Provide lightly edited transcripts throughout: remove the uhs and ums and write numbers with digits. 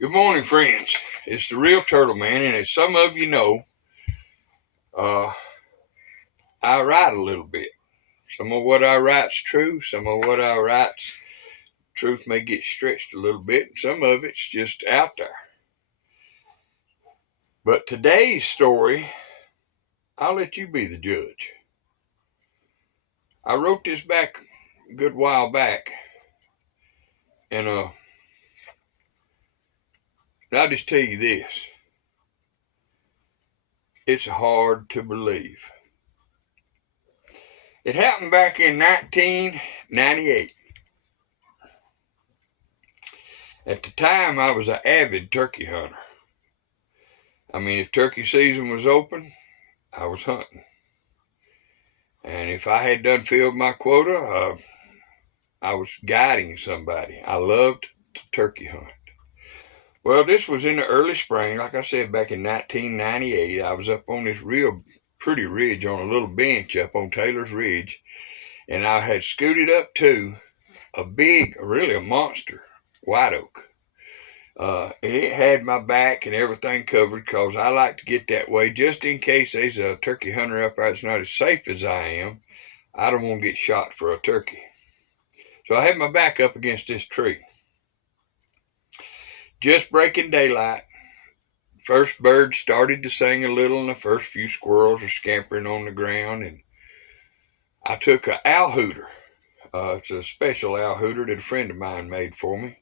Good morning, friends. It's the real Turtle Man, and as some of you know, I write a little bit. Some of what I write's true. Some of what I write's truth may get stretched a little bit, and some of it's just out there. But today's story, I'll let you be the judge. I wrote this back a good while back, and I'll just tell you this. It's hard to believe. It happened back in 1998. At the time, I was an avid turkey hunter. I mean, if turkey season was open, I was hunting. And if I had done filled my quota, I was guiding somebody. I loved to turkey hunt. Well, this was in the early spring. Like I said, back in 1998, I was up on this real pretty ridge on a little bench up on Taylor's Ridge. And I had scooted up to a big, really a monster, white oak. It had my back and everything covered because I like to get that way just in case there's a turkey hunter up there that's not as safe as I am. I don't want to get shot for a turkey. So I had my back up against this tree. Just breaking daylight. First bird started to sing a little and the first few squirrels are scampering on the ground. And I took an owl hooter. It's a special owl hooter that a friend of mine made for me.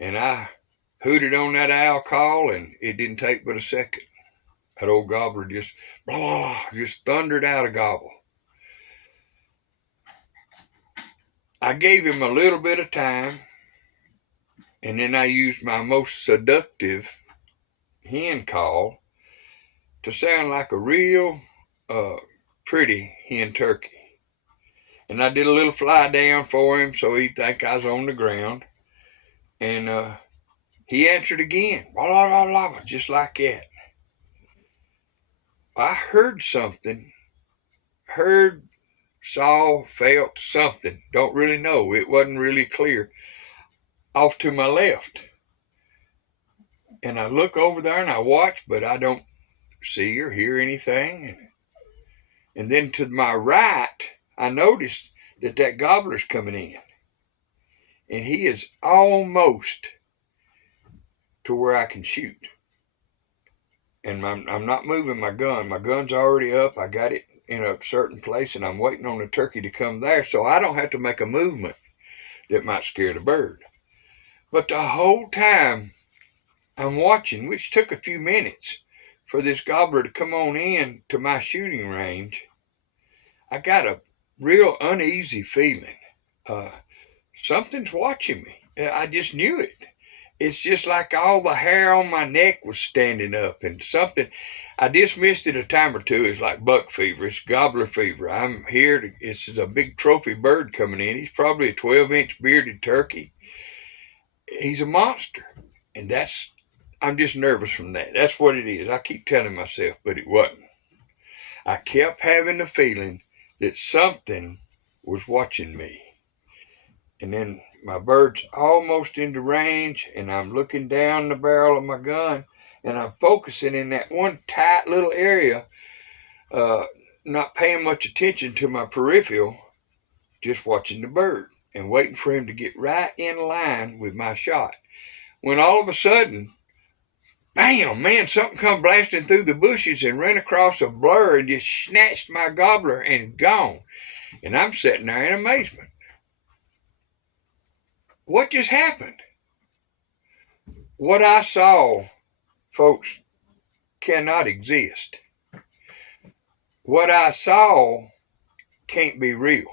And I hooted on that owl call, and it didn't take but a second. That old gobbler just thundered out a gobble. I gave him a little bit of time, and then I used my most seductive hen call to sound like a real pretty hen turkey. And I did a little fly down for him so he'd think I was on the ground. And he answered again, just like that. I heard something, saw, felt something. Don't really know. It wasn't really clear. Off to my left. And I look over there and I watch, but I don't see or hear anything. And then to my right, I noticed that gobbler's coming in. And he is almost to where I can shoot. And I'm not moving my gun. My gun's already up. I got it in a certain place, and I'm waiting on the turkey to come there so I don't have to make a movement that might scare the bird. But the whole time I'm watching, which took a few minutes for this gobbler to come on in to my shooting range, I got a real uneasy feeling. Something's watching me. I just knew it. It's just like all the hair on my neck was standing up, and something, I dismissed it a time or two. It's like buck fever. It's gobbler fever. I'm here. It's a big trophy bird coming in. He's probably a 12-inch bearded turkey. He's a monster. And I'm just nervous from that. That's what it is. I keep telling myself, but it wasn't. I kept having the feeling that something was watching me. And then my bird's almost into range, and I'm looking down the barrel of my gun, and I'm focusing in that one tight little area, not paying much attention to my peripheral, just watching the bird and waiting for him to get right in line with my shot. When all of a sudden, bam, man, something come blasting through the bushes and ran across a blur and just snatched my gobbler and gone. And I'm sitting there in amazement. What just happened? What I saw, folks, cannot exist. What I saw can't be real.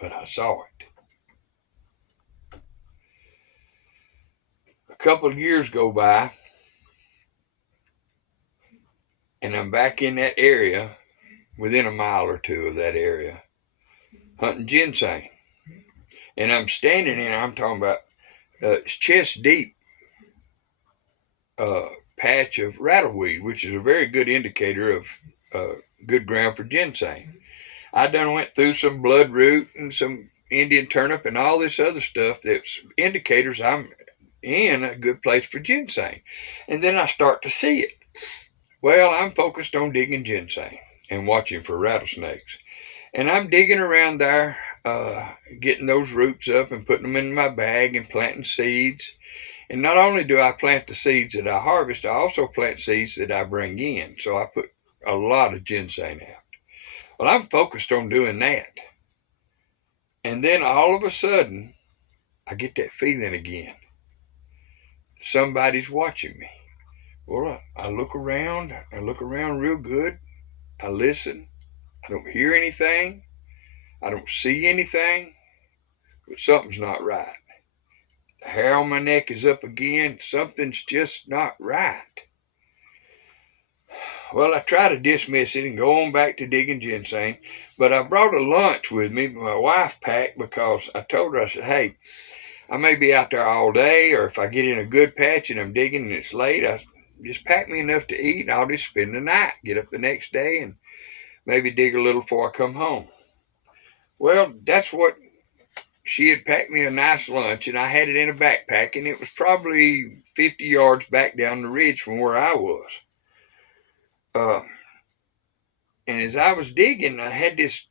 But I saw it. A couple of years go by, and I'm back in that area, within a mile or two of that area, hunting ginseng. And I'm standing in, I'm talking about chest deep patch of rattleweed, which is a very good indicator of good ground for ginseng. I done went through some bloodroot and some Indian turnip and all this other stuff that's indicators I'm and a good place for ginseng. And then I start to see it. Well, I'm focused on digging ginseng and watching for rattlesnakes. And I'm digging around there, getting those roots up and putting them in my bag and planting seeds. And not only do I plant the seeds that I harvest, I also plant seeds that I bring in. So I put a lot of ginseng out. Well, I'm focused on doing that. And then all of a sudden, I get that feeling again. Somebody's watching me. Well, I look around. I look around real good. I listen. I don't hear anything. I don't see anything. But something's not right. The hair on my neck is up again. Something's just not right. Well, I try to dismiss it and go on back to digging ginseng, but I brought a lunch with me. My wife packed because I told her, I said, hey, I may be out there all day, or if I get in a good patch and I'm digging and it's late, I just pack me enough to eat and I'll just spend the night, get up the next day and maybe dig a little before I come home. Well, that's what she had packed me, a nice lunch, and I had it in a backpack, and it was probably 50 yards back down the ridge from where I was. Uh, and as I was digging, I had this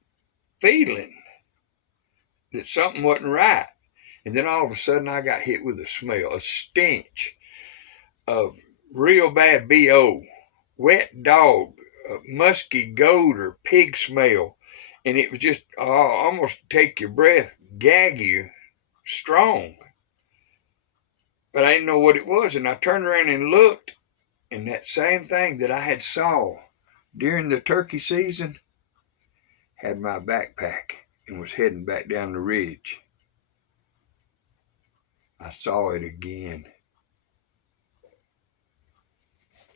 feeling that something wasn't right. And then all of a sudden, I got hit with a smell, a stench of real bad BO, wet dog, musky goat or pig smell. And it was just almost take your breath, gag you strong. But I didn't know what it was. And I turned around and looked, and that same thing that I had saw during the turkey season had my backpack and was heading back down the ridge. I saw it again.